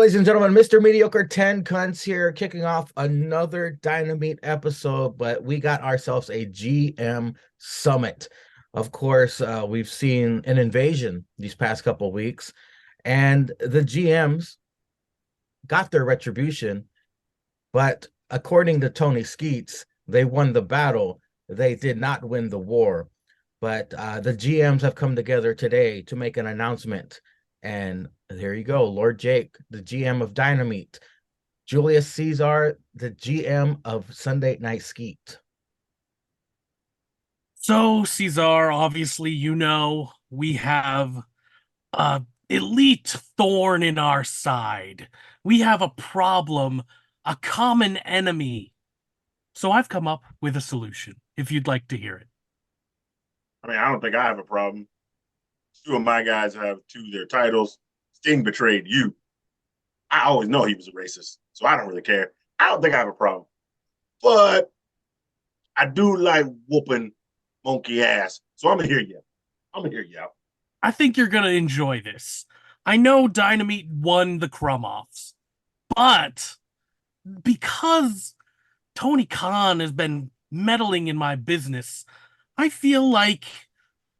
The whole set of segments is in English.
ladies and gentlemen, Mr. Mediocre 10 Cunts here, kicking off another Dynameat episode, but we got ourselves a GM summit. Of course, we've seen an invasion these past couple of weeks, and the GMs got their retribution, but according to Tony Skeets, they won the battle. They did not win the war. But the GMs have come together today to make an announcement. And there you go, Lord Jake, the GM of Dynameat, Julius Caesar, the GM of Sunday Night Skeet. So, Caesar, obviously, we have a elite thorn in our side. We have a problem, a common enemy. So I've come up with a solution, if you'd like to hear it. I mean, I don't think I have a problem. Two of my guys have two of their titles. Sting betrayed you. I always know he was a racist, so I don't really care. I don't think I have a problem. But I do like whooping monkey ass. So I'm going to hear you. Out. I think you're going to enjoy this. I know Dynameat won the crumb-offs, but because Tony Khan has been meddling in my business, I feel like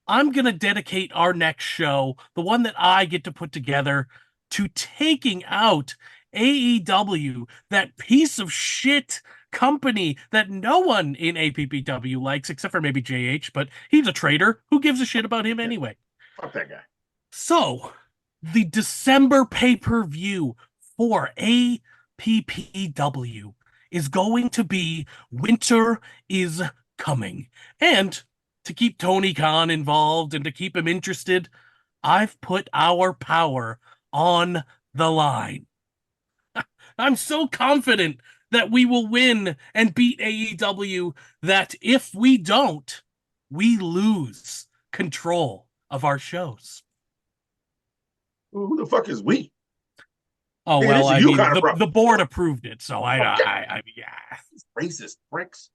I'm going to dedicate our next show, the one that I get to put together, to taking out AEW, that piece of shit company that no one in APPW likes, except for maybe JH, but he's a traitor. Who gives a shit about him anyway? Fuck that guy. So, the December pay-per-view for APPW is going to be Winter is Coming. And to keep Tony Khan involved and to keep him interested, I've put our power on the line. I'm so confident that we will win and beat AEW that if we don't, we lose control of our shows. Who the fuck is we? Oh, well, I mean, the board approved it, so yeah. Racist pricks.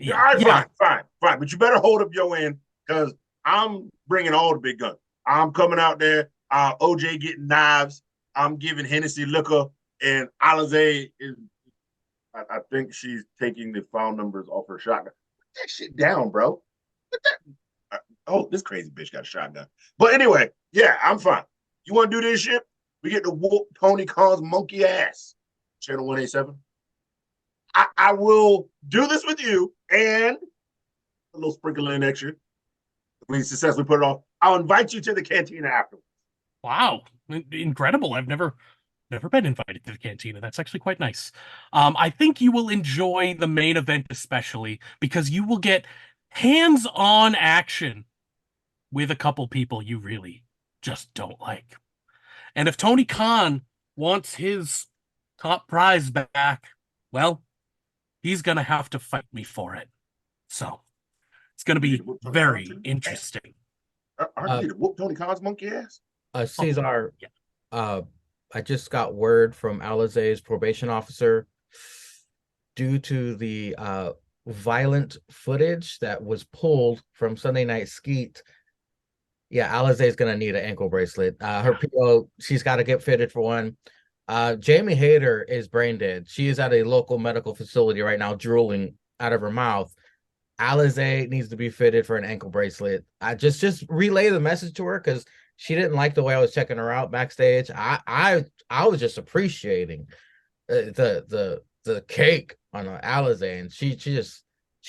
Yeah, all right, fine. But you better hold up your end, because I'm bringing all the big guns. I'm coming out there. OJ getting knives. I'm giving Hennessy liquor, and Alizé is. I think she's taking the file numbers off her shotgun. Put that shit down, bro. Put that. This crazy bitch got a shotgun. But anyway, yeah, I'm fine. You want to do this shit? We get to whoop Tony Khan's monkey ass. Channel 187. I will do this with you and a little sprinkle in extra. If we successfully put it off, I'll invite you to the cantina afterwards. Wow, incredible! I've never been invited to the cantina. That's actually quite nice. I think you will enjoy the main event especially because you will get hands-on action with a couple people you really just don't like. And if Tony Khan wants his top prize back, well, he's going to have to fight me for it. So it's going to be very interesting. Aren't you to whoop Tony Khan's monkey ass? Caesar, I just got word from Alizé's probation officer, due to the violent footage that was pulled from Sunday Night Skeet. Yeah, Alizé's going to need an ankle bracelet. Her PO, she's got to get fitted for one. Jamie Hayter is brain dead. She is at a local medical facility right now, drooling out of her mouth. Alizé needs to be fitted for an ankle bracelet. I just relay the message to her because she didn't like the way I was checking her out backstage. I was just appreciating the cake on Alizé, and she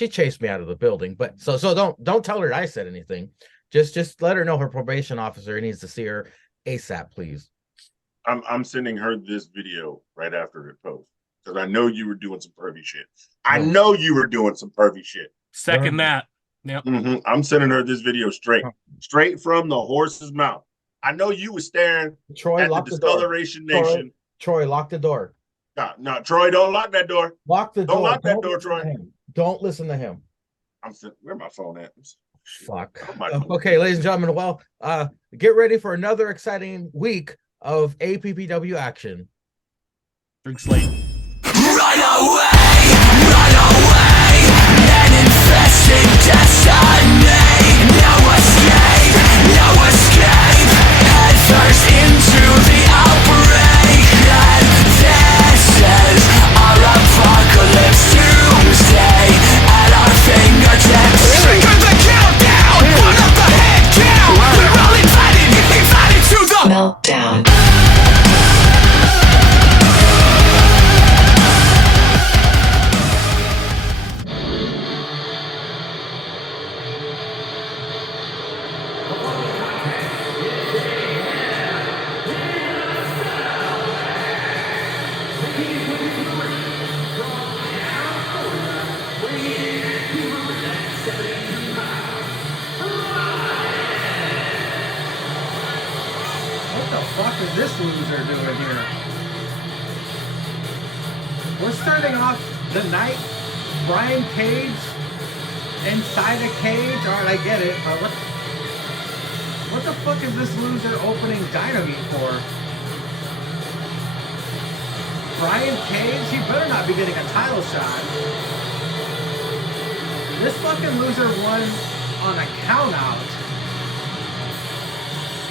chased me out of the building. But so don't tell her I said anything. Just let her know her probation officer needs to see her ASAP, please. I'm sending her this video right after it posts because I know you were doing some pervy shit. I know you were doing some pervy shit. Second that. Yep. I'm sending her this video straight from the horse's mouth. I know you were staring Troy, at the Discoloration Nation. Troy, lock the door. No, Troy, don't lock that door. Lock the door. Don't lock that door, Troy. Don't listen to him. Where my phone at? Fuck. Okay, ladies and gentlemen, well, get ready for another exciting week of APPW action. Drinks late. Run away, an infested destiny. No escape, head first into the outbreak. fuck is this loser doing here? We're starting off the night. Brian Cage inside a cage. Alright, I get it. But what the fuck is this loser opening Dynameat for? Brian Cage? He better not be getting a title shot. This fucking loser won on a count out.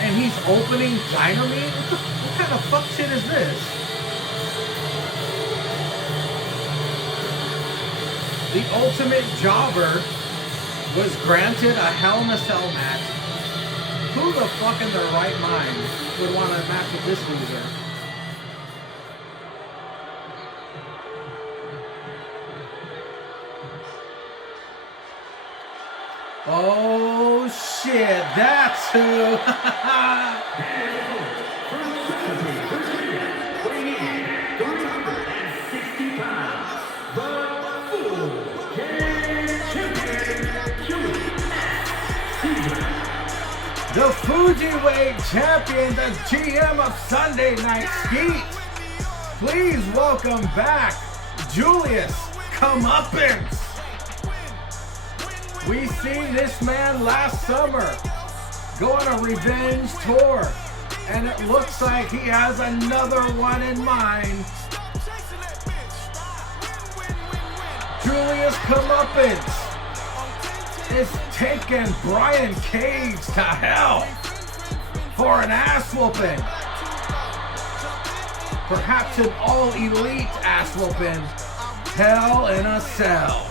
And he's opening Dynameat? What kind of fuck shit is this? The Ultimate Jobber was granted a Hell in a Cell match. Who the fuck in their right mind would want to match with this loser? Oh shit, that's who. The Fujiweight champion, the GM of Sunday Night Skeet. Please welcome back Julius Comeuppance. We seen this man last summer go on a revenge tour, and it looks like he has another one in mind. Julius Comeuppance is taking Brian Cage to hell for an ass whooping. Perhaps an all-elite ass whooping. Hell in a Cell.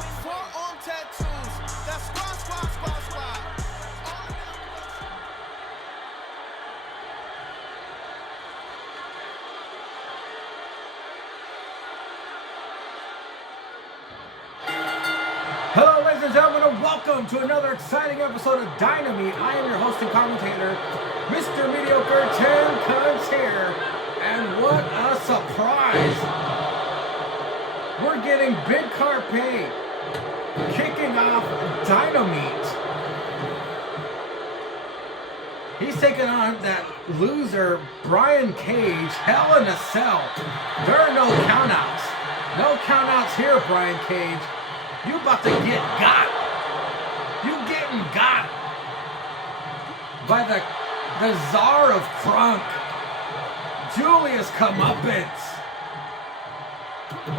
Hello, ladies and gentlemen, and welcome to another exciting episode of Dynameat. I am your host and commentator, Mr. Mediocre 10 Cunts here. And what a surprise! We're getting Big Carpe kicking off Dynameat. He's taking on that loser, Brian Cage, Hell in a Cell. There are no countouts. No countouts here, Brian Cage. You about to get got. You getting got by the czar of crunk, Julius Comeuppance.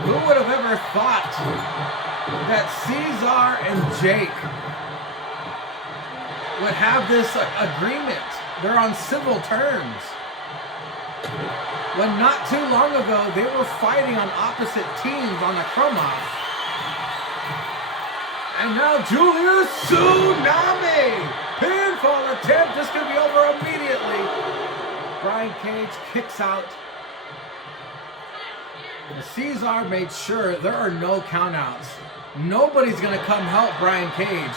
Who would have ever thought that Cesar and Jake would have this agreement? They're on civil terms. When not too long ago, they were fighting on opposite teams on the Crumoff. And now Julius Tsunami! Pinfall attempt. This could be over immediately. Brian Cage kicks out. And Cesar made sure there are no countouts. Nobody's going to come help Brian Cage.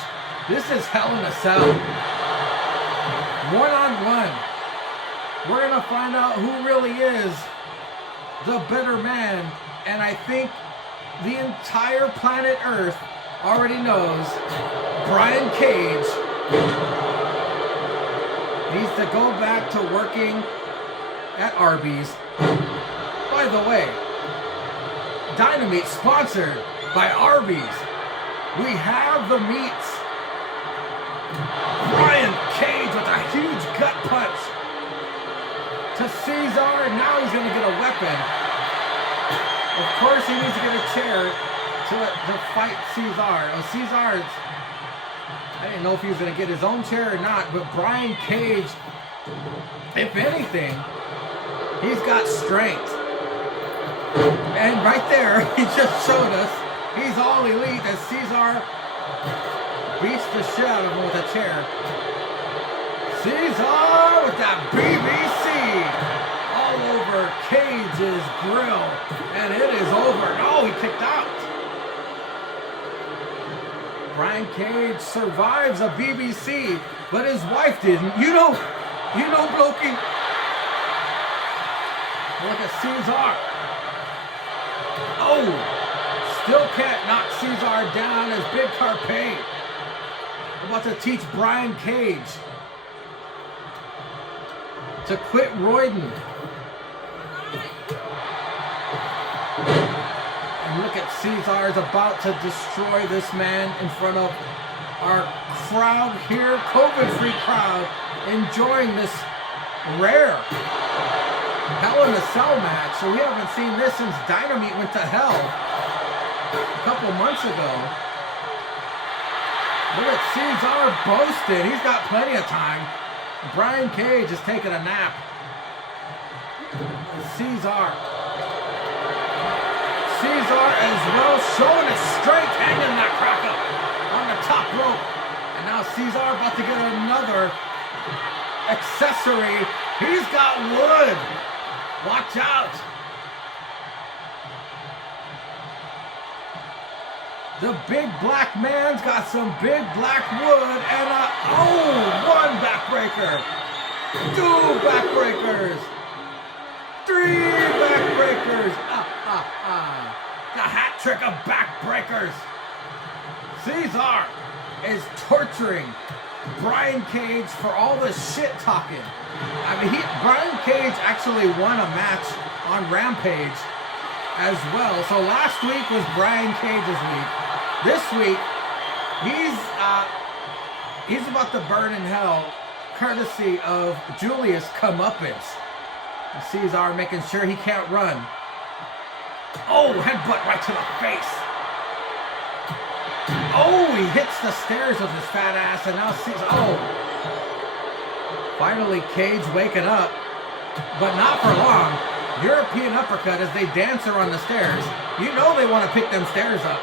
This is Hell in a Cell. One-on-one. We're going to find out who really is the better man. And I think the entire planet Earth already knows Brian Cage needs to go back to working at Arby's. By the way, Dynameat sponsored by Arby's. We have the meats. Brian Cage with a huge gut punch to Cesar. Now he's going to get a weapon. Of course he needs to get a chair to fight Cesar. Oh, Cesar, I didn't know if he was going to get his own chair or not, but Brian Cage, if anything, he's got strength. And right there, he just showed us he's all elite as Cesar beats the shit out of him with a chair. Cesar with that BBC all over Cage's grill. And it is over. No, he kicked out. Brian Cage survives a BBC, but his wife didn't. You know, Blokey. Look at Cesar. Oh, still can't knock Cesar down as Big Carpe about to teach Brian Cage to quit roiding. And look at Cesar's about to destroy this man in front of our crowd here, COVID-free crowd, enjoying this rare Hell in a Cell match. So we haven't seen this since Dynameat went to hell a couple months ago. Look at Cesar boasting. He's got plenty of time. Brian Cage is taking a nap. Cesar as well, showing his strength, hanging that cracker on the top rope. And now Cesar about to get another accessory. He's got wood. Watch out. The big black man's got some big black wood and one backbreaker. 2 backbreakers. 3 backbreakers. The hat trick of backbreakers. Cesar is torturing Brian Cage for all the shit talking. I mean, Brian Cage actually won a match on Rampage as well. So last week was Brian Cage's week. This week, he's about to burn in hell, courtesy of Julius Comeuppance. Cesar making sure he can't run. Oh, headbutt right to the face. Oh, he hits the stairs with his fat ass, and now Cesar. Oh, finally Cage waking up, but not for long. European uppercut as they dance around the stairs. You know they want to pick them stairs up.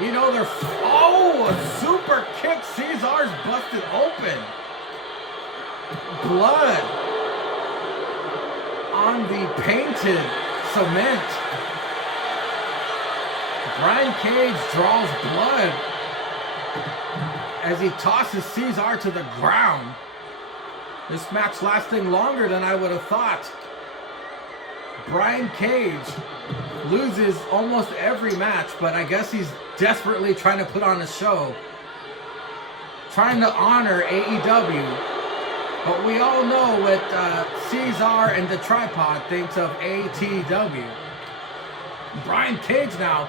You know they're. Oh, a super kick. Cesar's busted open. Blood on the painted cement. Brian Cage draws blood as he tosses Cesar to the ground. This match lasting longer than I would have thought. Brian Cage loses almost every match, but I guess he's desperately trying to put on a show, trying to honor AEW. But we all know what Cesar and the Tripod thinks of ATW. Brian Cage now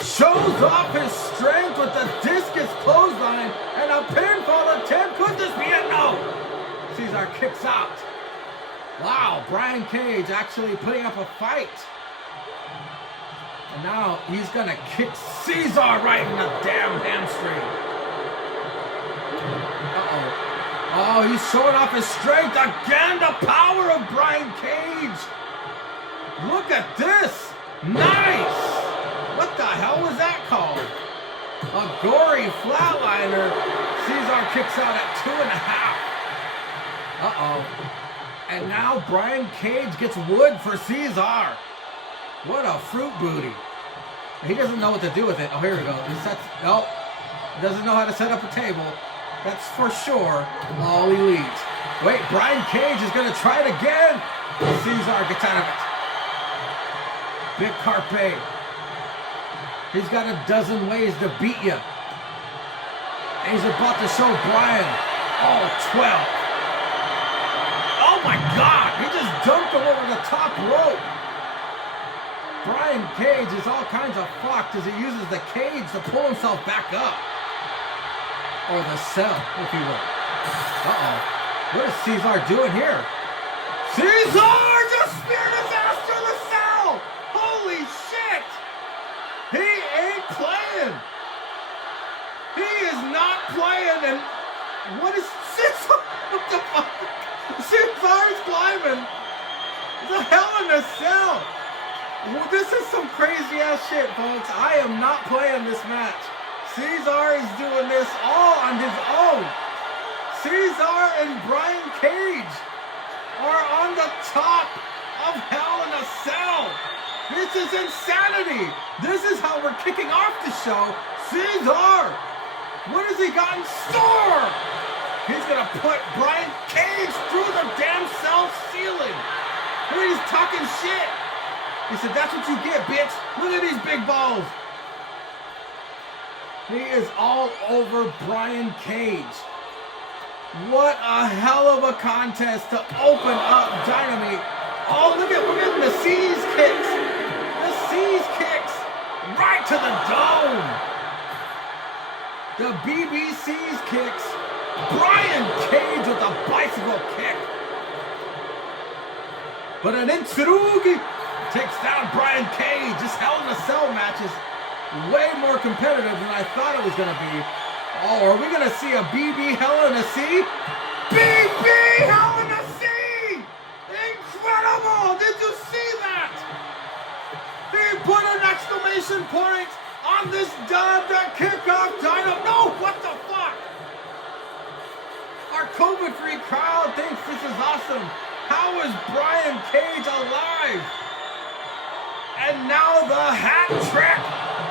shows off his strength with the discus clothesline and a pinfall attempt. Could this be it? No! Cesar kicks out. Wow, Brian Cage actually putting up a fight. And now he's gonna kick Cesar right in the damn hamstring. Uh-oh. Oh, he's showing off his strength again. The power of Brian Cage. Look at this. Nice. What the hell was that called? A gory flatliner. Cesar kicks out at 2.5. Uh-oh. And now Brian Cage gets wood for Cesar. What a fruit booty. He doesn't know what to do with it. Oh, here we go. He sets. Oh, doesn't know how to set up a table. That's for sure. All elite. Wait, Brian Cage is going to try it again. Cesar gets out of it. Big carpe. He's got a dozen ways to beat you. And he's about to show Brian all 12. Oh my God, he just dumped him over the top rope. Brian Cage is all kinds of fucked as he uses the cage to pull himself back up. Or the cell, if you will. Uh-oh. What is Cesar doing here? Cesar just speared his ass through the cell! Holy shit! He ain't playing! He is not playing, and what is Cesar? What the fuck? Cesar's climbing the Hell in a Cell. Well, this is some crazy ass shit, folks. I am not playing this match. Cesar is doing this all on his own. Cesar and Brian Cage are on the top of Hell in a Cell. This is insanity. This is how we're kicking off the show. Cesar, what has he got in store? He's gonna put Brian Cage through the damn cell ceiling. And he's talking shit. He said, that's what you get, bitch. Look at these big balls. He is all over Brian Cage. What a hell of a contest to open up Dynameat. Oh, look at the C's kicks. The C's kicks right to the dome. The BBC's kicks. Brian Cage with a bicycle kick. But an Intsurugi takes down Brian Cage. This Hell in a Cell match is way more competitive than I thought it was going to be. Oh, are we going to see a BB Hell in a C? BB Hell in a C! Incredible! Did you see that? They put an exclamation point on this dub to kick off Dynameat. No, what the fuck? Our COVID-free crowd thinks this is awesome. How is Brian Cage alive? And now the hat trick.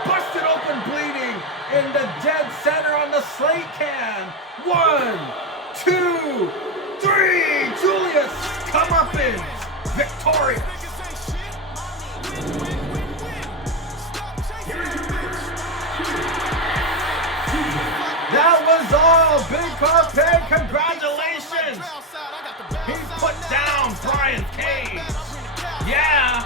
Busted open bleeding in the dead center on the slate can. 1, 2, 3. Julius Comeuppance victorious. That was all. Big Carpe, congratulations. He put down Brian Cage. Yeah.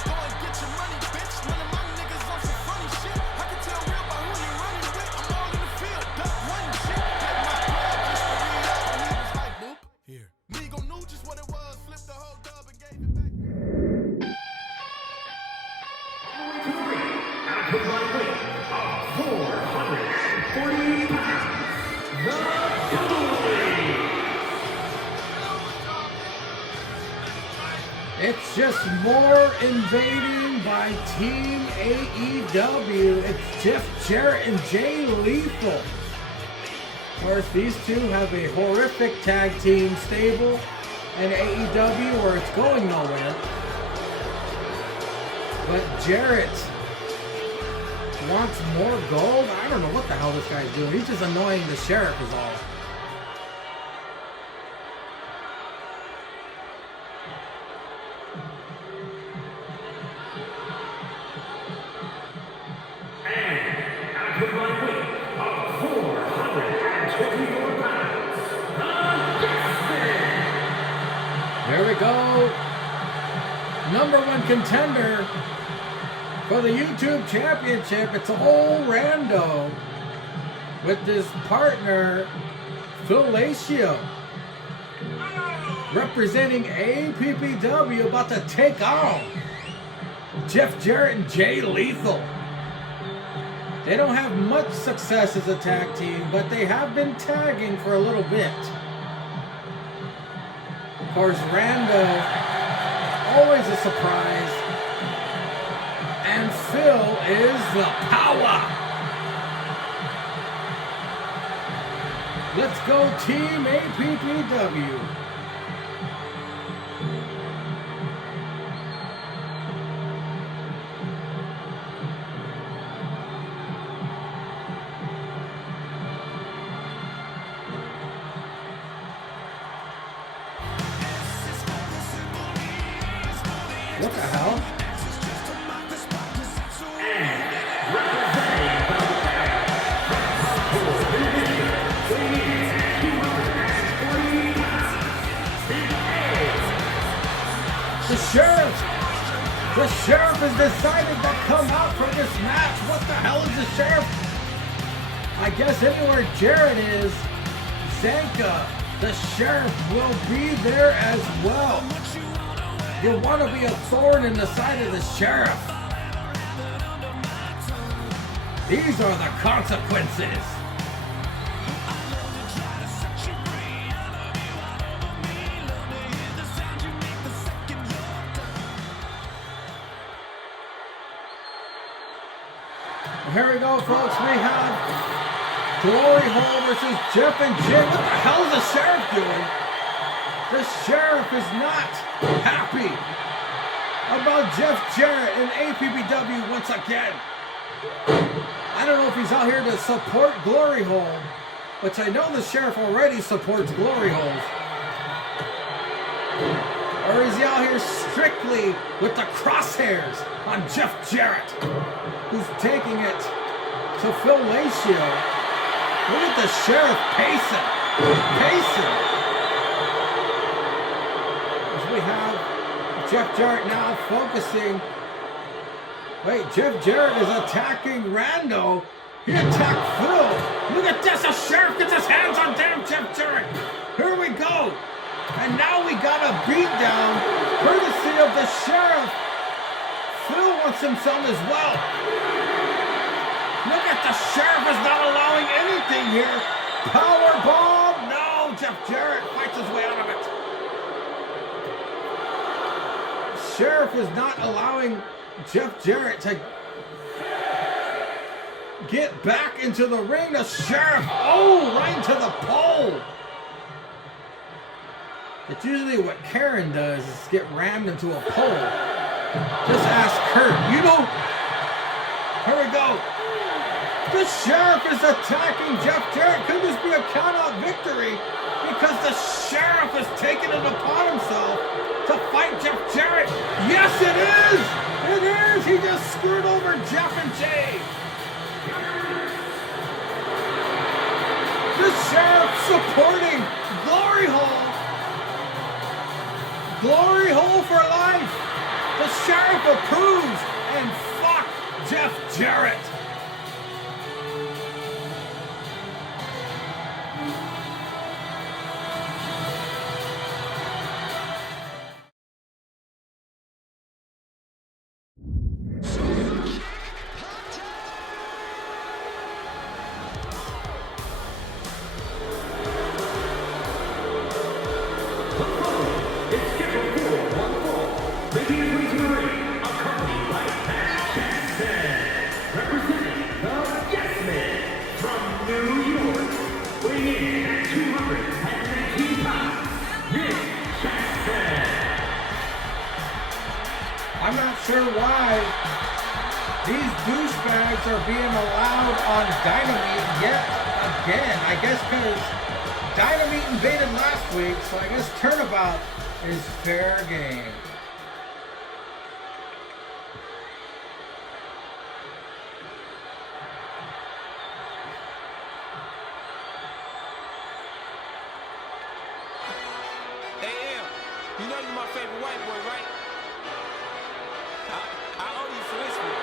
It's just more invading by Team AEW. It's Jeff Jarrett and Jay Lethal. Of course, these two have a horrific tag team stable in AEW where it's going nowhere. But Jarrett wants more gold? I don't know what the hell this guy's doing. He's just annoying the sheriff is all. There we go. #1 contender for the YouTube Championship. It's old Rando with his partner Phil Lacio, representing APPW, about to take on Jeff Jarrett and Jay Lethal. They don't have much success as a tag team, but they have been tagging for a little bit. Of course, Rando, always a surprise. And Phil is the power. Let's go Team APPW. What the hell? The sheriff has decided to come out for this match. What the hell is the sheriff? I guess anywhere Jarrett is, Zanka, the sheriff, will be there as well. You want to be a thorn in the side of the sheriff. These are the consequences. Here we go, folks. We have Glory Hole versus Jeff and Jim. What the hell is the sheriff doing? The sheriff is not happy about Jeff Jarrett and APPW once again. I don't know if he's out here to support Glory Hole, which I know the sheriff already supports Glory Holes. Or is he out here strictly with the crosshairs on Jeff Jarrett, who's taking it to Phil Lacio? Look at the sheriff pacing. Jeff Jarrett now focusing. Wait, Jeff Jarrett is attacking Rando. He attacked Phil. Look at this. The sheriff gets his hands on damn Jeff Jarrett. Here we go. And now we got a beatdown courtesy of the sheriff. Phil wants him some as well. Look at the sheriff is not allowing anything here. Power bomb. No, Jeff Jarrett fights his way out of it. Sheriff is not allowing Jeff Jarrett to get back into the ring. The sheriff, right into the pole. It's usually what Karen does is get rammed into a pole. Just ask Kurt. You know, here we go. The sheriff is attacking Jeff Jarrett. Could this be a count-out victory? Because the sheriff has taken it upon himself to fight Jeff Jarrett. Yes, it is. It is. He just screwed over Jeff and Jay. The sheriff supporting Glory Hole. Glory hole for life. The sheriff approves and fuck Jeff Jarrett. I'm not sure why these douchebags are being allowed on Dynameat yet again. I guess because Dynameat invaded last week, so I guess turnabout is fair game. Hey, you know you're my favorite white boy, right? I owe you for this one.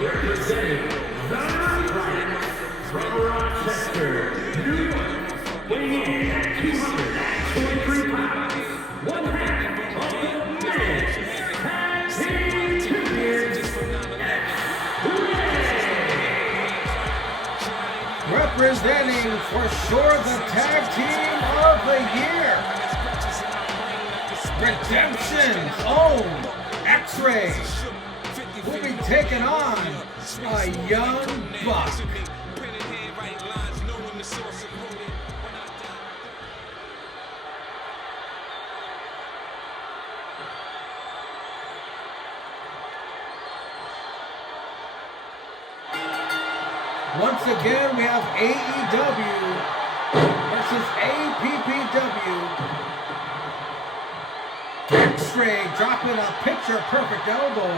Representing the right from Rochester, New York, weighing in at 223 pounds, one half of the men's tag team champions, representing for sure the tag team of the year, Redemption's own X-Ray will be taking on a young buck. Once again, we have AEW versus APPW. X-Ray dropping a picture-perfect elbow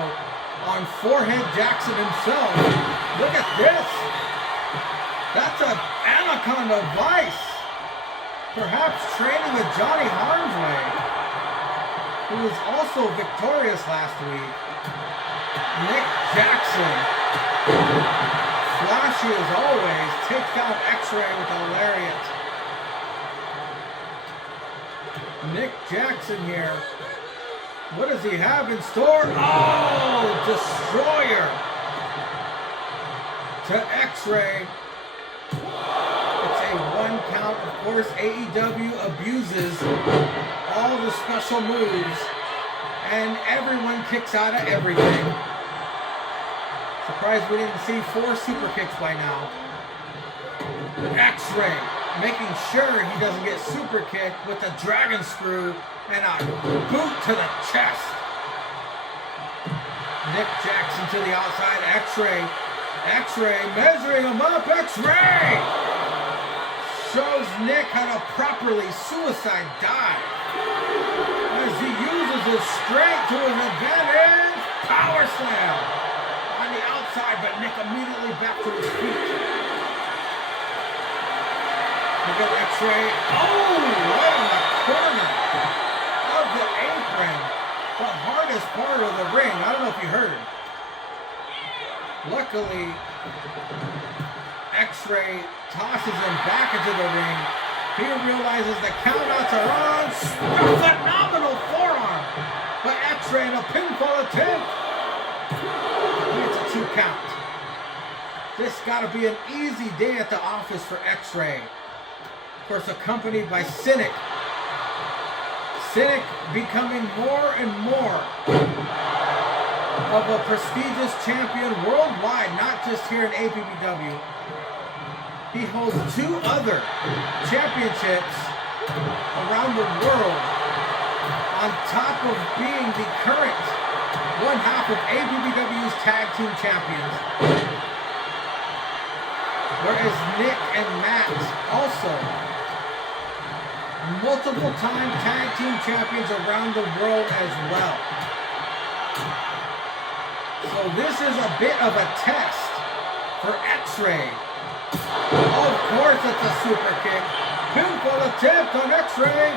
on Forehead Jackson himself. Look at this. That's an Anaconda Vice. Perhaps training with Johnny Harmsway, who was also victorious last week. Nick Jackson, flashy as always, takes down X-Ray with a lariat. Nick Jackson here. What does he have in store? Oh, destroyer to X-Ray. It's a 1 count. Of course, AEW abuses all the special moves, and everyone kicks out of everything. Surprised we didn't see 4 super kicks by now. X-Ray making sure he doesn't get super kicked with a dragon screw and a boot to the chest. Nick Jackson to the outside. X-Ray. X-Ray measuring him up. X-Ray shows Nick how to properly suicide dive as he uses his strength to his advantage. Power slam on the outside, but Nick immediately back to his feet. Look at X-Ray. Oh, right in the corner of the apron. The hardest part of the ring. I don't know if you heard. Luckily, X-Ray tosses him back into the ring. He realizes the countouts are on. A phenomenal forearm by X-Ray in a pinfall attempt. It's a 2 count. This got to be an easy day at the office for X-Ray. Of course, accompanied by Cynic. Cynic becoming more and more of a prestigious champion worldwide, not just here in APBW. He holds 2 other championships around the world, on top of being the current one half of APBW's tag team champions. Whereas Nick and Matt also multiple time tag team champions around the world as well. So this is a bit of a test for X-Ray. Of course it's a super kick. Pinfall attempt on X-Ray.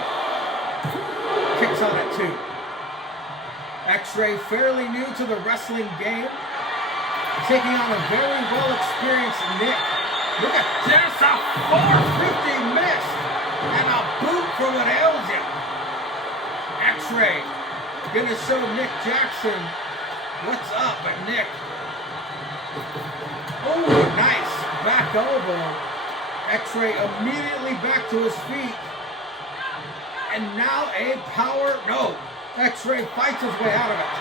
Kicks on it too. X-Ray fairly new to the wrestling game. Taking on a very well experienced Nick. Look at this, a 450 miss. And a boot for what ails you. X-Ray gonna show Nick Jackson what's up, but Nick. Oh, nice back elbow. X-Ray immediately back to his feet. And now a power, no. X-Ray fights his way out of it.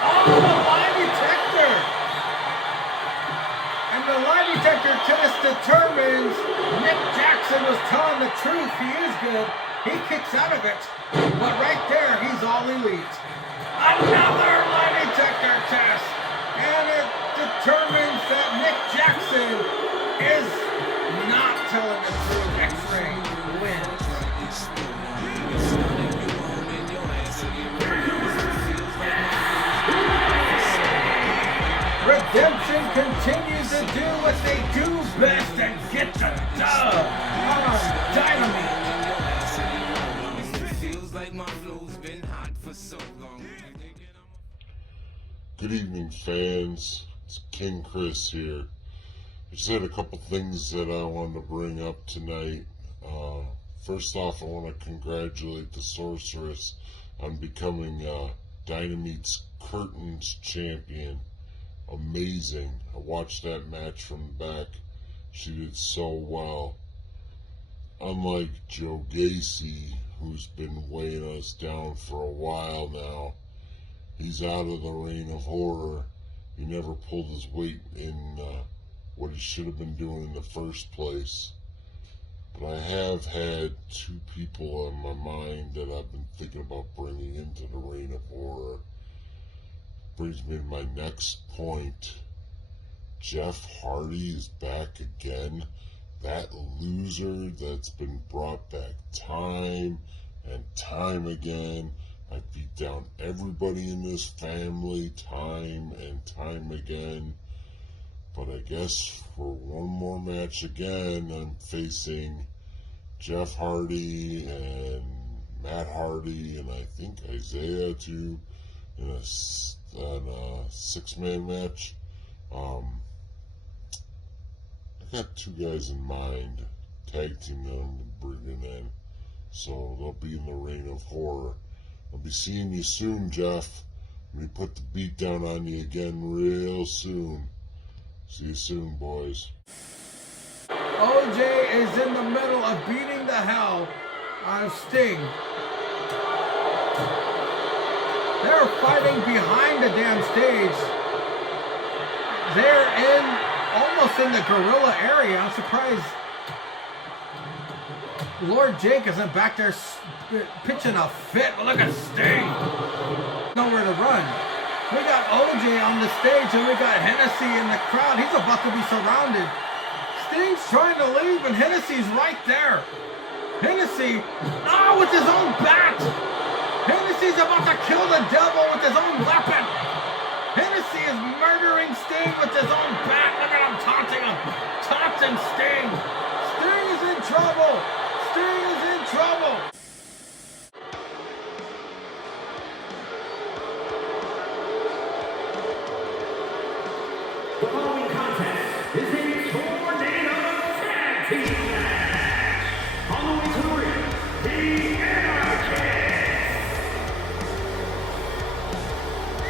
Oh, the lie detector. And the lie detector test determines Nick Jackson was telling the truth. He is good. He kicks out of it. But right there, he's all elite. Another lie detector test. And it determines that Nick Jackson is not telling the truth. X-Ray wins. Redemption continues to do what they do best and get the dub on Dynameat. Good evening, fans. It's King Chris here. I just had a couple things that I wanted to bring up tonight. First off, I want to congratulate the Sorceress on becoming Dynameat's Curtains champion. Amazing. I watched that match from the back. She did so well. Unlike Joe Gacy, who's been weighing us down for a while now, he's out of the reign of horror. He never pulled his weight in what he should have been doing in the first place. But I have had 2 people on my mind that I've been thinking about bringing into the reign of horror. Brings me to my next point. Jeff Hardy is back again. That loser that's been brought back time and time again. I beat down everybody in this family time and time again. But I guess for one more match again, I'm facing Jeff Hardy and Matt Hardy and I think Isaiah too in a 6-man match. I got 2 guys in mind, tag team that I'm bringing in. So they'll be in the reign of horror. I'll be seeing you soon, Jeff. Let me put the beat down on you again real soon. See you soon, boys. OJ is in the middle of beating the hell out of Sting. They're fighting behind the damn stage. They're almost in the gorilla area. I'm surprised Lord Jake isn't back there pitching a fit. But look at Sting. Nowhere to run. We got OJ on the stage and we got Hennessy in the crowd. He's about to be surrounded. Sting's trying to leave and Hennessy's right there. Hennessy, with his own bat. Hennessy's about to kill the devil with his own weapon. Hennessy is murdering Sting with his own bat. Look at him taunting him. Taunting Sting. Sting trouble. Sting is in trouble. The following contest is a tornado tag team match. On the way to the ring, the outcasts.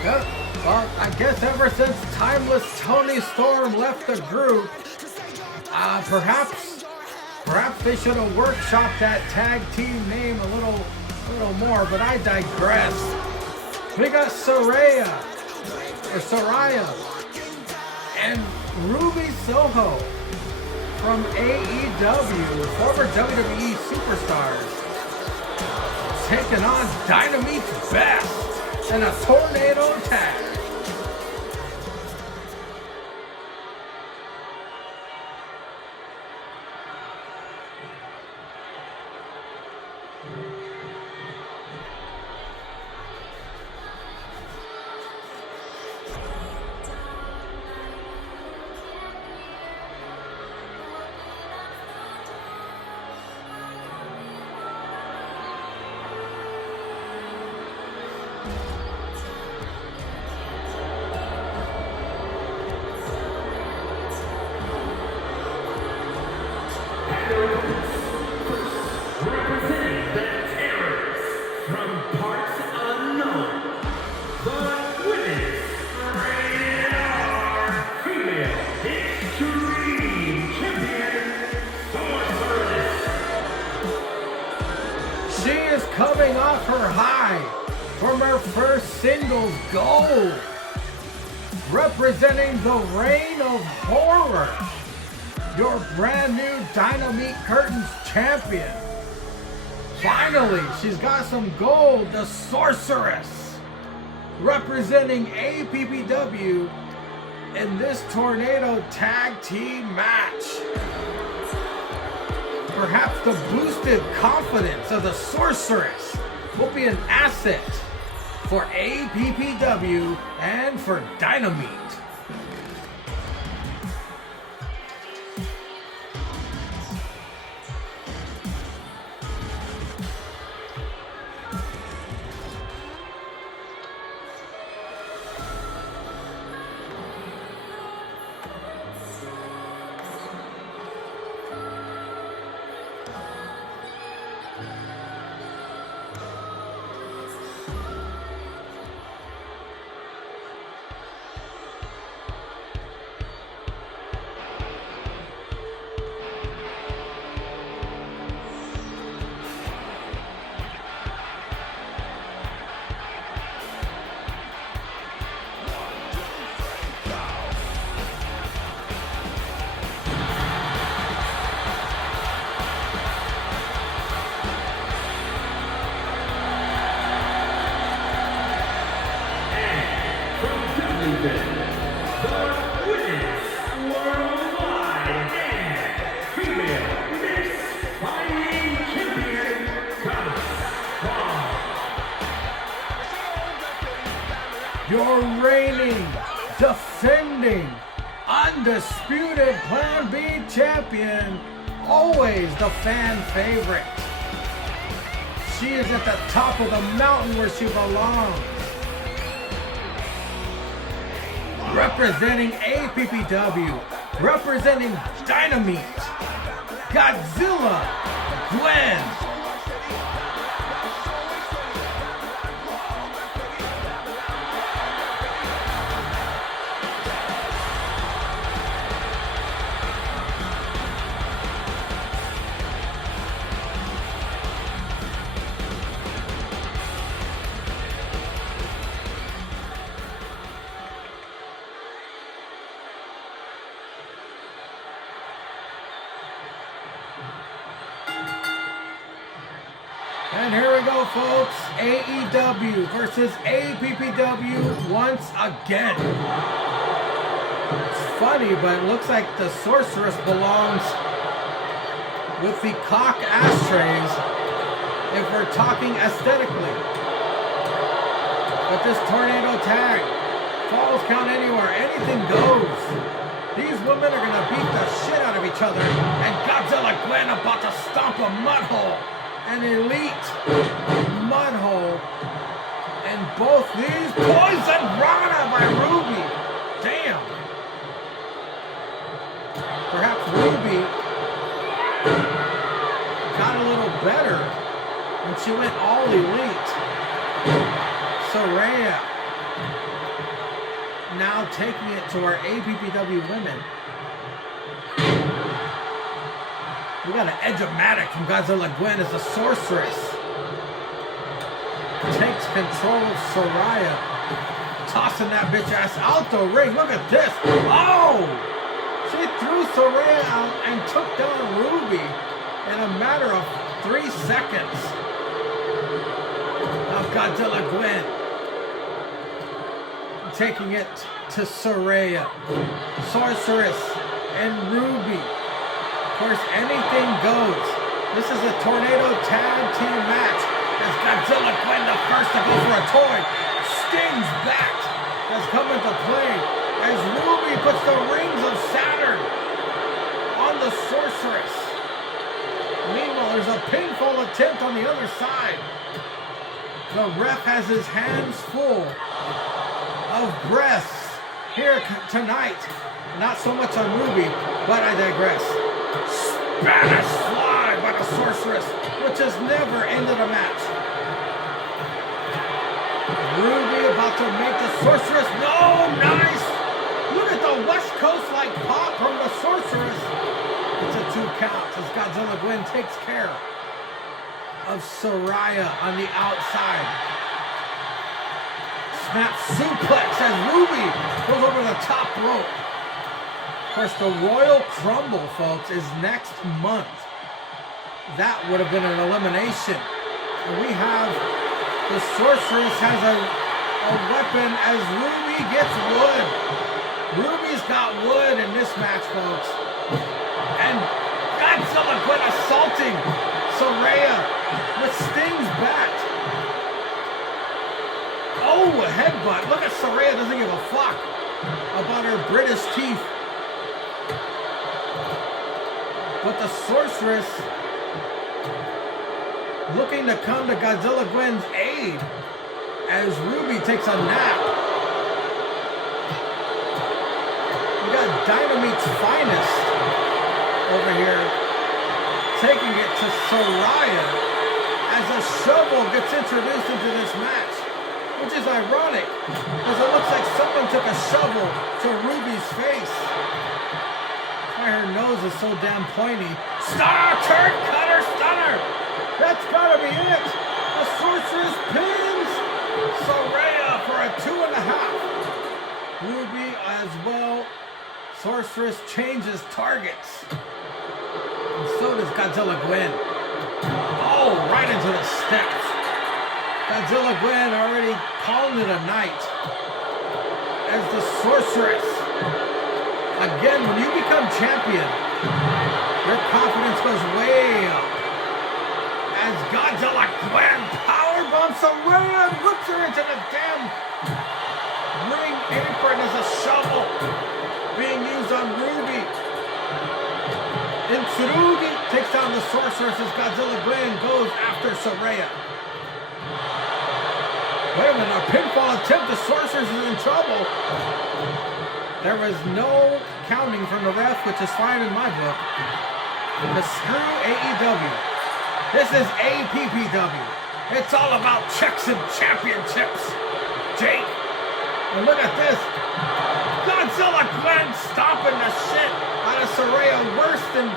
Yep. Well, I guess ever since Timeless Tony Storm left the group, perhaps they should have workshopped that tag team name a little more, but I digress. We got Saraya and Ruby Soho from AEW, former WWE superstars, taking on Dynameat's Best in a tornado tag. Representing the Terrors from parts unknown, the women's rated R female extreme champion, Sorceress. She is coming off her high from her first singles gold, representing the Reign of Horror, your brand new Dynameat Curtains champion. Finally, she's got some gold, the Sorceress, representing APPW in this tornado tag team match. Perhaps the boosted confidence of the Sorceress will be an asset for APPW and for Dynameat. Your reigning, defending, undisputed Plan B champion, always the fan favorite. She is at the top of the mountain where she belongs. Representing APPW, representing Dynameat, Godzilla, Gwen. And here we go, folks. AEW versus APPW once again. It's funny, but it looks like the Sorceress belongs with the cock ashtrays if we're talking aesthetically. But this tornado tag, falls count anywhere, anything goes. These women are gonna beat the shit out of each other, and Godzilla Gwen about to stomp a mud hole, an elite mud hole, and both these poison Rana by Ruby. Damn. Perhaps Ruby got a little better when she went all elite. Saraya now taking it to our APPW women. We got an Edge-O-Matic from Godzilla Gwen as a sorceress. Takes control of Saraya. Tossing that bitch ass out the ring. Look at this. Oh! She threw Saraya out and took down Ruby in a matter of 3 seconds. Now Godzilla Gwen taking it to Saraya, Sorceress, and Ruby. Of course, anything goes. This is a tornado tag team match as Godzilla Gwen, the first to go for a toy. Sting's bat has come into play as Ruby puts the rings of Saturn on the Sorceress. Meanwhile, there's a pinfall attempt on the other side. The ref has his hands full of breasts here tonight. Not so much on Ruby, but I digress. Spanish fly by the Sorceress, which has never ended a match. Ruby about to make the Sorceress. No, nice. Look at the West Coast like pop from the Sorceress. It's a 2 count as Godzilla Gwen takes care of Saraya on the outside. Snap suplex as Ruby goes over the top rope. Of course, the Royal Crumble, folks, is next month. That would have been an elimination. And we have the Sorceress has a weapon as Ruby gets wood. Ruby's got wood in this match, folks. And Godzilla Gwen assaulting Saraya with Sting's bat. Oh, a headbutt. Look at Saraya, doesn't give a fuck about her British teeth. But the Sorceress looking to come to Godzilla Gwen's aid as Ruby takes a nap. We got Dynameat's finest over here taking it to Saraya as a shovel gets introduced into this match. Which is ironic, because it looks like someone took a shovel to Ruby's face. Why her nose is so damn pointy. Star turn cutter stunner! That's gotta be it! The Sorceress pins Saraya for a 2.5. Ruby as well. Sorceress changes targets. And so does Godzilla Gwen. Oh, right into the steps. Godzilla Gwen already calling it a night as the Sorceress. Again, when you become champion, your confidence goes way up. As Godzilla Gwen powerbombs Saraya and whips her into the damn ring apron as a shovel being used on Ruby. And Tsurugi takes down the Sorceress as Godzilla Gwen goes after Saraya. Wait a minute, a pinfall attempt, the Sorceress is in trouble. There was no counting from the ref, which is fine in my book. Because screw AEW. This is APPW. It's all about checks and championships, Jake. And look at this. Godzilla Gwen stomping the shit out of Saraya worse than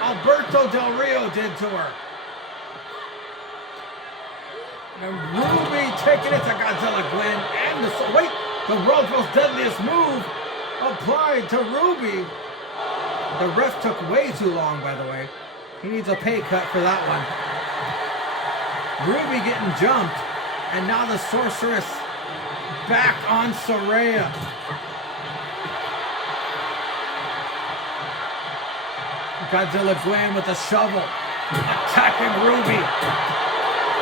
Alberto Del Rio did to her. And Ruby taking it to Godzilla Gwen and the world's most deadliest move applied to Ruby. The ref took way too long, by the way. He needs a pay cut for that one. Ruby getting jumped, and now the Sorceress back on Saraya. Godzilla Gwen with a shovel, attacking Ruby.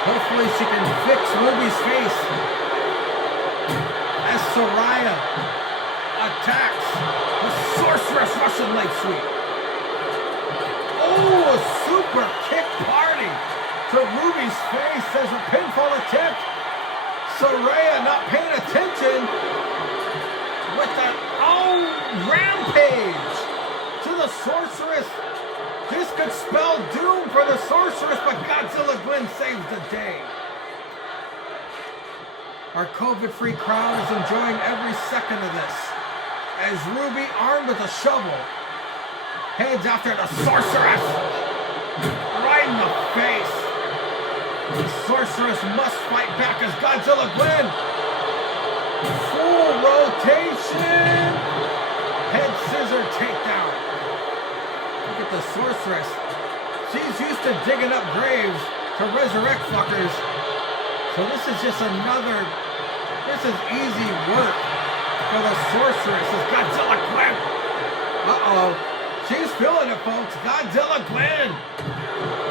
Hopefully she can fix Ruby's face. As Saraya attacks the Sorceress Russian leg sweep. Oh, a super kick party to Ruby's face as a pinfall attempt. Saraya not paying attention with the rampage to the Sorceress. This could spell doom for the Sorceress, but Godzilla Gwen saves the day. Our COVID-free crowd is enjoying every second of this as Ruby, armed with a shovel, heads after the Sorceress. Right in the face. The Sorceress must fight back as Godzilla Gwen. Full rotation. Head scissor takedown. Look at the Sorceress. She's used to digging up graves to resurrect fuckers. So this is just this is easy work for the Sorceress as Godzilla Gwen. Uh-oh. She's feeling it, folks. Godzilla Gwen.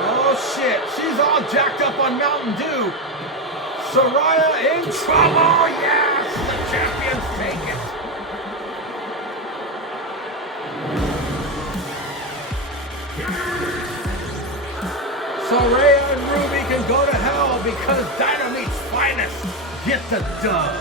Oh, shit. She's all jacked up on Mountain Dew. Saraya in trouble. Yes. The champions take it. Saraya and Ruby can go to hell because Dynameat's finest get the dub.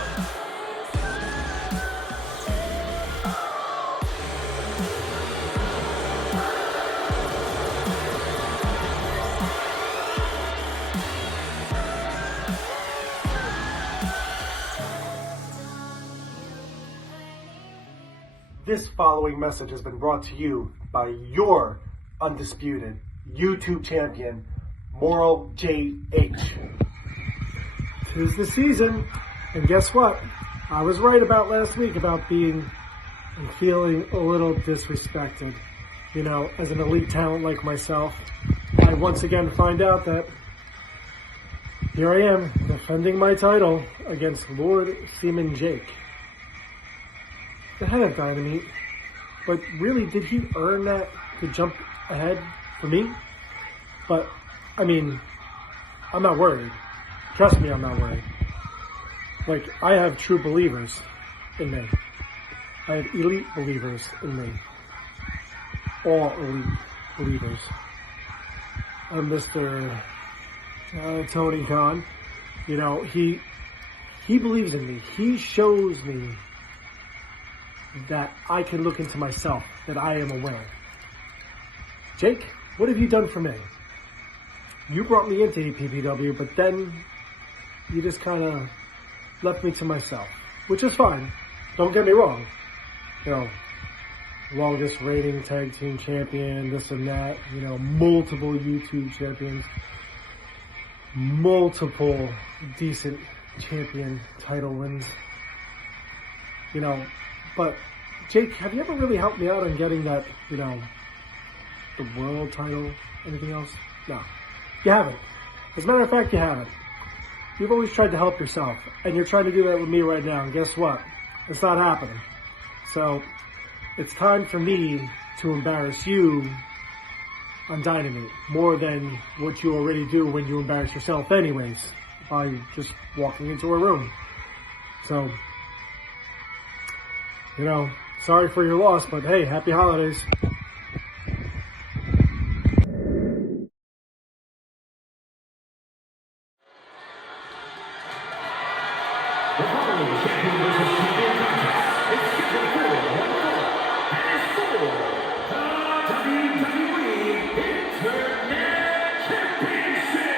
This following message has been brought to you by your undisputed YouTube champion, Moral JH. 'Tis the season, and guess what? I was right about last week about being and feeling a little disrespected. You know, as an elite talent like myself, I once again find out that here I am defending my title against Lord Seaman Jake. The head of Dynameat, but really, did he earn that to jump ahead for me? But, I mean, I'm not worried. Trust me, I'm not worried. Like, I have true believers in me. I have elite believers in me. All elite believers. I'm Mr. Tony Khan. You know, he believes in me. He shows me that I can look into myself, that I am a winner. Jake, what have you done for me? You brought me into EPPW, but then you just kind of left me to myself, which is fine. Don't get me wrong. You know, longest reigning tag team champion, this and that, you know, multiple YouTube champions, multiple decent champion title wins. You know, but Jake, have you ever really helped me out on getting that, you know, the world title? Anything else? No. You haven't. As a matter of fact, you haven't. You've always tried to help yourself, and you're trying to do that with me right now, and guess what? It's not happening. So, it's time for me to embarrass you on Dynameat, more than what you already do when you embarrass yourself anyways, by just walking into a room. So, you know, sorry for your loss, but hey, happy holidays. The following champion versus champion contest is scheduled for one fall and is for the WWE Internet Championship.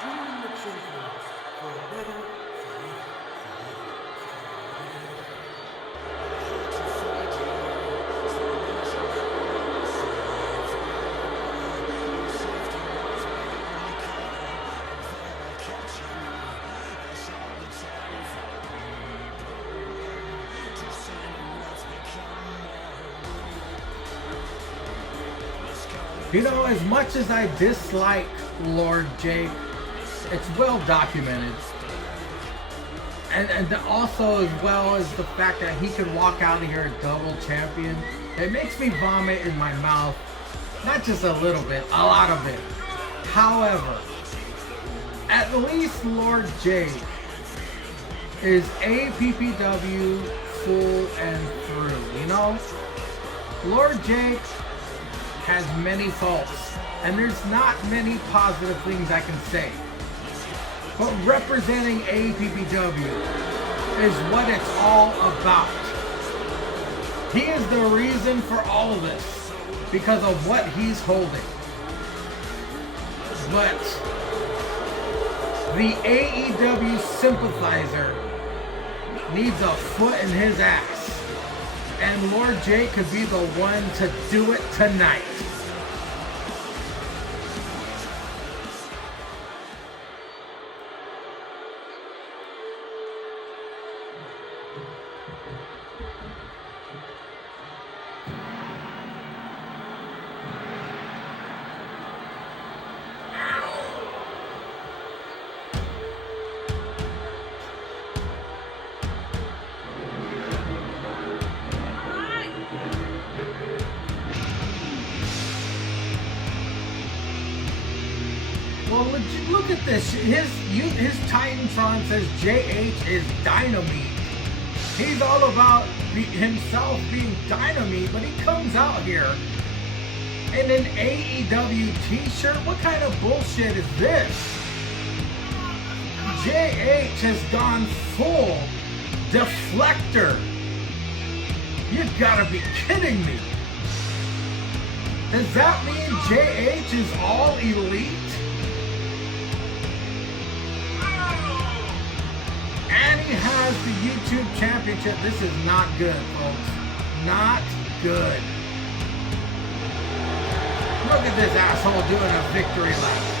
Join the champions for a better You know, as much as I dislike Lord Jake, it's well documented. And also as well as the fact that he can walk out of here a double champion. It makes me vomit in my mouth. Not just a little bit, a lot of it. However, at least Lord Jake is APPW full and through. You know, Lord Jake has many faults, and there's not many positive things I can say. But representing APPW is what it's all about. He is the reason for all of this because of what he's holding. But the AEW sympathizer needs a foot in his ass. And Lord Jake could be the one to do it tonight. Well, look at this. His Titantron says JH is Dynameat. He's all about himself being Dynameat, but he comes out here in an AEW t-shirt. What kind of bullshit is this? JH has gone full deflector. You gotta be kidding me. Does that mean JH is all elite? And he has the YouTube Championship. This is not good, folks. Not good. Look at this asshole doing a victory lap.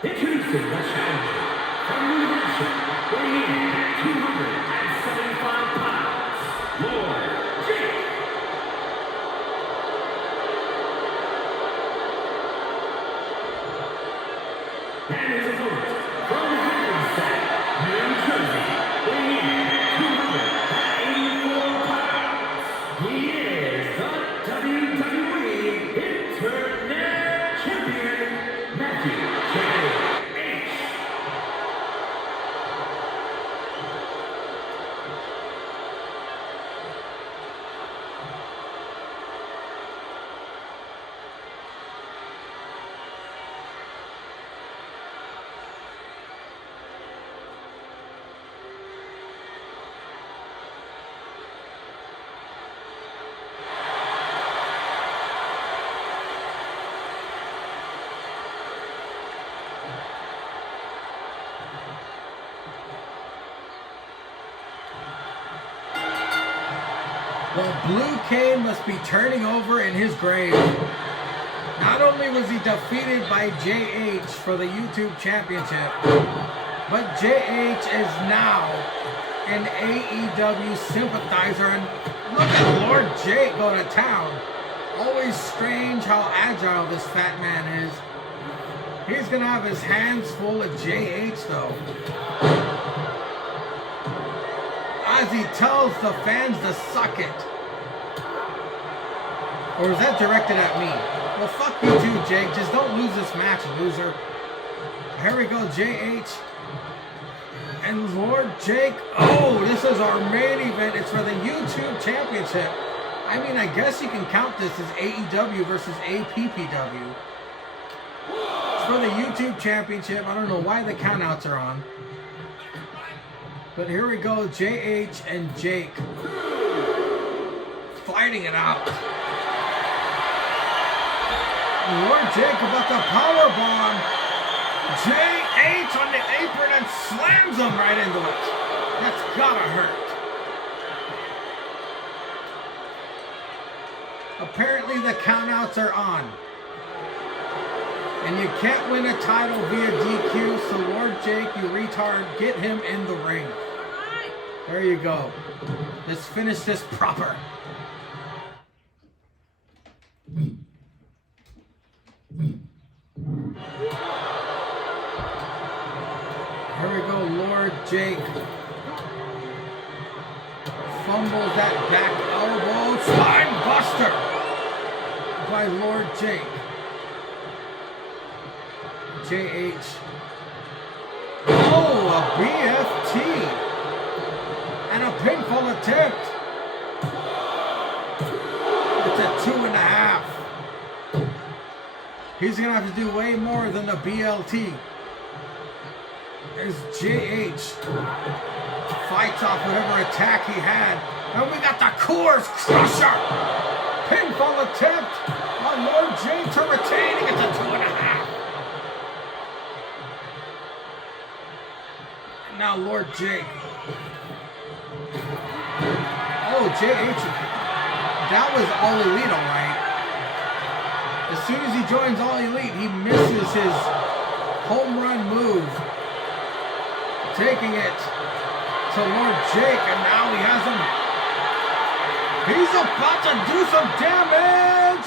Introducing the challenger from New Hampshire, weighing in at 275 pounds, Lord Jake. And his opponent from Hackensack, New Jersey, weighing in at 284 pounds. He is the WWE Internet Champion, Matthew J. Well, Blue Kane must be turning over in his grave. Not only was he defeated by JH for the YouTube Championship, but JH is now an AEW sympathizer. And look at Lord Jake go to town. Always strange how agile this fat man is. He's going to have his hands full of JH though. As he tells the fans to suck it. Or is that directed at me? Well, fuck you too, Jake. Just don't lose this match, loser. Here we go, JH. And Lord Jake. Oh, this is our main event. It's for the YouTube Championship. I mean, I guess you can count this as AEW versus APPW. It's for the YouTube Championship. I don't know why the countouts are on. But here we go, JH and Jake fighting it out. Lord Jake about the power bomb. JH on the apron and slams him right into it. That's gotta hurt. Apparently the countouts are on. And you can't win a title via DQ, so Lord Jake, you retard, get him in the ring. There you go. Let's finish this proper. Here we go, Lord Jake. Fumbles that back elbow. Spine buster by Lord Jake. JH. Oh, a BFT. And a pinfall attempt. It's a 2.5. He's going to have to do way more than the BLT. There's JH. Fights off whatever attack he had. And we got the Coors Crusher. Pinfall attempt on Lord Jake to retain. He gets a 2.5. And now Lord Jake. Oh, JH. That was All Elite, all right. As soon as he joins All Elite, he misses his home run move. Taking it to Lord Jake, and now he has him. He's about to do some damage.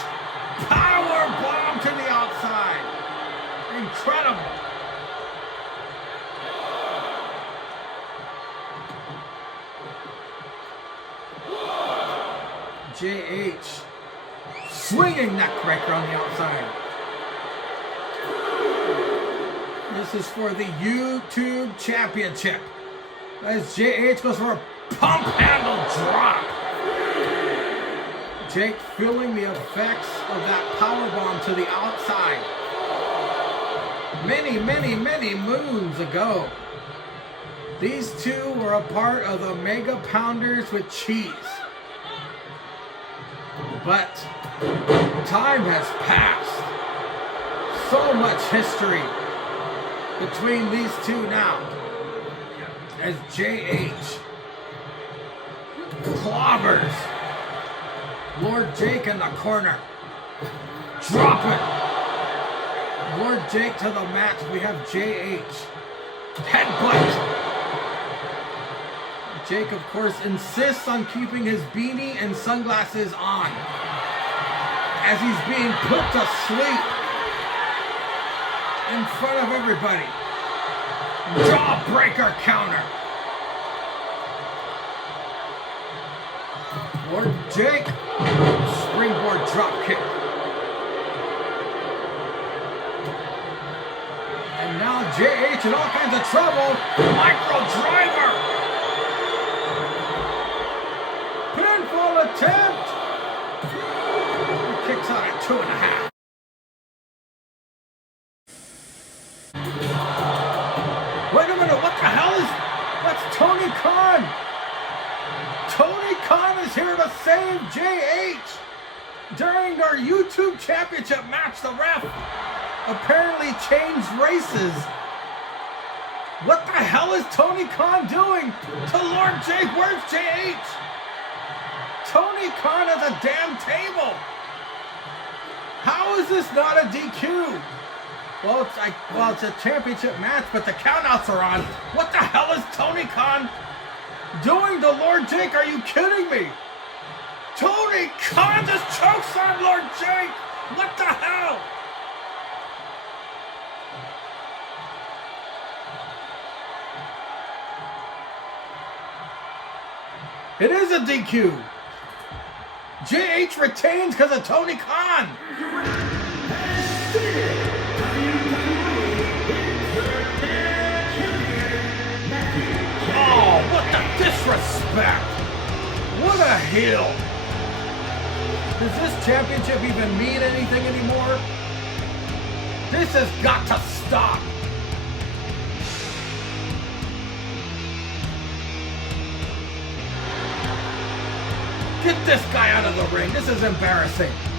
Power bomb to the outside. Incredible. JH swinging neckbreaker on the outside. This is for the YouTube Championship. As JH goes for a pump handle drop. Jake feeling the effects of that power bomb to the outside. Many, many, many moons ago, these two were a part of the Mega Pounders with Cheese. But time has passed. So much history between these two now. As JH clobbers Lord Jake in the corner. Drop it. Lord Jake to the mat. We have JH. Headbutt. Jake, of course, insists on keeping his beanie and sunglasses on as he's being put to sleep in front of everybody. Jawbreaker counter. Lord Jake, springboard drop kick. And now JH in all kinds of trouble. Micro driver. Pinfall attempt. He kicks out at 2.5. Wait a minute, what the hell is... That's Tony Khan! Tony Khan is here to save JH! During our YouTube Championship match, the ref apparently changed races. What the hell is Tony Khan doing to Lord Jake? Where's JH? Tony Khan has a damn table! How is this not a DQ? Well, it's a championship match, but the countouts are on. What the hell is Tony Khan doing to Lord Jake? Are you kidding me? Tony Khan just chokes on Lord Jake. What the hell? It is a DQ. JH retains because of Tony Khan. Oh, what the disrespect! What a heel! championship even mean anything anymore? This has got to stop. Get this guy out of the ring. This is embarrassing.